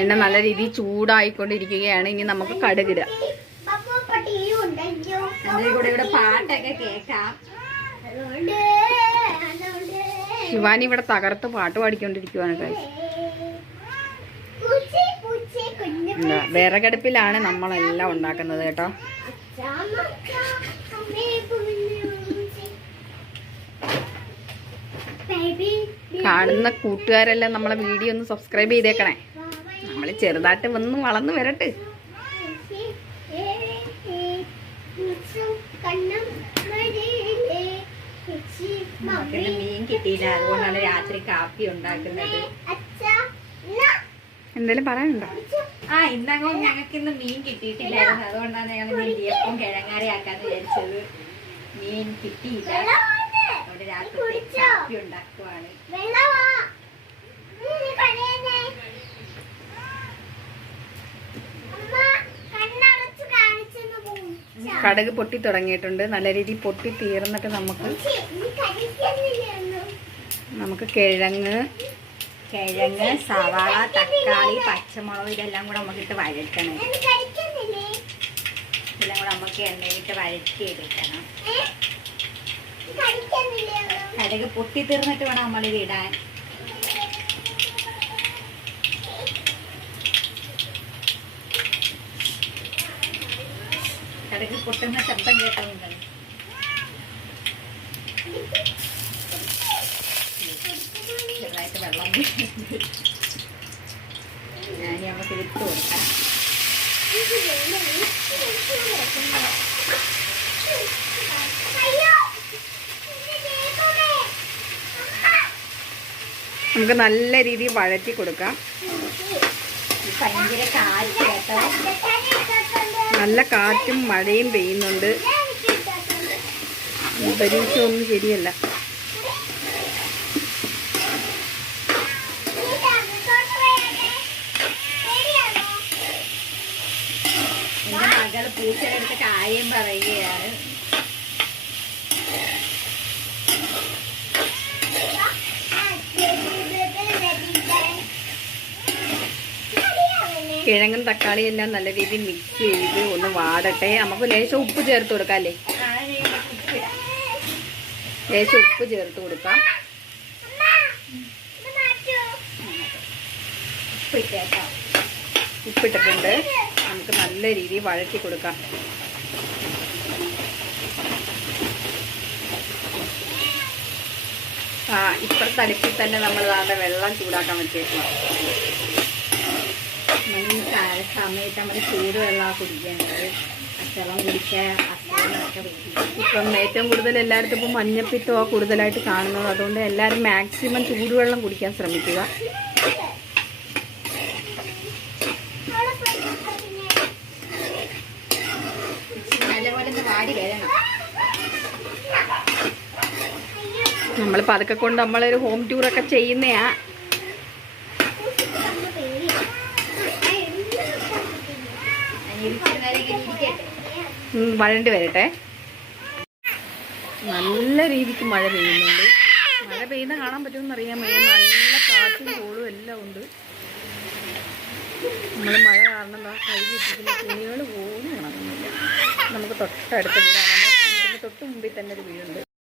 എണ്ണ നല്ല രീതിയിൽ ചൂടായിക്കൊണ്ടിരിക്കുകയാണ്. ഇനി നമുക്ക് കടുകിടുക. ഇവിടെ പാട്ടൊക്കെ കേക്കാം. ശിവാനി ഇവിടെ തകർത്ത് പാട്ട് പാടിക്കൊണ്ടിരിക്കുവാണ്. വിറകടുപ്പിലാണ് നമ്മളെല്ലാം ഉണ്ടാക്കുന്നത് കേട്ടോ. കാണുന്ന കൂട്ടുകാരെല്ലാം നമ്മളെ വീഡിയോ ഒന്ന് സബ്സ്ക്രൈബ് ചെയ്തേക്കണേ. നമ്മൾ ചെറുതായിട്ട് വന്ന് വളർന്നു വരട്ടെ. മീൻ കിട്ടിയില്ല, അതുകൊണ്ടാണ് രാത്രി കാപ്പി ഉണ്ടാക്കുന്നത്. എന്തേലും പറയാനുണ്ടോ? ഇന്നങ്ങോ ഞങ്ങൾക്ക് ഇന്ന് മീൻ കിട്ടിയിട്ടില്ലായിരുന്നു, അതുകൊണ്ടാണ് ഞങ്ങൾ ഇടിയപ്പം കിഴങ്ങാറി ആക്കാന്ന് വിചാരിച്ചത്. മീൻ കിട്ടിയില്ല, അതുകൊണ്ട് രാത്രി കാപ്പി ഉണ്ടാക്കുവാണ്. കടുക് പൊട്ടി തുടങ്ങിയിട്ടുണ്ട്. നല്ല രീതിയിൽ പൊട്ടി തീർന്നിട്ട് നമുക്ക് കിഴങ്ങ്, സവാള, തക്കാളി, പച്ചമുളക് ഇതെല്ലാം കൂടെ നമുക്കിട്ട് വഴറ്റണം. ഇതെല്ലാം കൂടെ നമുക്ക് എണ്ണയിട്ട് വഴറ്റിയെടുക്കണം. കടുക് പൊട്ടി തീർന്നിട്ട് വേണം നമ്മളിത് ഇടാൻ. കടുക് പൊട്ടുന്ന ശബ്ദം കേട്ടതുണ്ട്. ചെറുതായിട്ട് വെള്ളം ഞാൻ നമുക്ക് ഇട്ട് കൊടുക്കാം. നമുക്ക് നല്ല രീതിയിൽ വഴറ്റി കൊടുക്കാം. ഭയങ്കര കാറ്റ് കേട്ടോ, നല്ല കാറ്റും മഴയും പെയ്യുന്നുണ്ട്. അന്തരീക്ഷമൊന്നും ശരിയല്ല. എന്റെ മകൾ പൂച്ചയെടുത്ത് കാര്യം പറയുകയാണ്. കിഴങ്ങും തക്കാളിയും എല്ലാം നല്ല രീതിയിൽ മിക്സ് ചെയ്ത് ഒന്ന് വാടട്ടെ. നമുക്ക് ലേശം ഉപ്പ് ചേർത്ത് കൊടുക്കാം അല്ലേ? ലേശം ഉപ്പ് ചേർത്ത് കൊടുക്കാം. ഉപ്പിട്ടിട്ടുണ്ട്. നമുക്ക് നല്ല രീതിയിൽ വഴറ്റി കൊടുക്കാം. ഇപ്പുറത്തെ അടുപ്പിൽ തന്നെ നമ്മൾ അതിൻ്റെ വെള്ളം ചൂടാക്കാൻ വെച്ചേക്കണം. സമയത്ത് നമ്മൾ ചൂടുവെള്ളമാണ് കുടിക്കേണ്ടത്. അച്ചളം കുടിക്കാൻ അസുഖങ്ങളൊക്കെ. ഇപ്പം ഏറ്റവും കൂടുതൽ എല്ലായിടത്തും ഇപ്പം മഞ്ഞപ്പിത്തമാണ് കൂടുതലായിട്ട് കാണുന്നത്. അതുകൊണ്ട് എല്ലാവരും മാക്സിമം ചൂടുവെള്ളം കുടിക്കാൻ ശ്രമിക്കുക. നല്ലപോലെ വാടി വരണം. നമ്മളിപ്പോൾ അതൊക്കെ കൊണ്ട് നമ്മളൊരു ഹോം ടൂറൊക്കെ ചെയ്യുന്നയാ. വഴണ്ടി വരട്ടെ. നല്ല രീതിക്ക് മഴ പെയ്യുന്നുണ്ട്. മഴ പെയ്യുന്ന കാണാൻ പറ്റുമെന്ന് അറിയാൻ വയ്യ. നല്ല കാറ്റും കോളും എല്ലാം ഉണ്ട്. നമ്മൾ മഴ കാരണം കഴുകിയിട്ടിരിക്കുന്ന തുണികൾ പോലും ഉണങ്ങുന്നില്ല. നമുക്ക് തൊട്ടടുത്ത വീടാണ്. നമ്മുടെ തൊട്ട് മുമ്പിൽ തന്നെ ഒരു വീടുണ്ട്.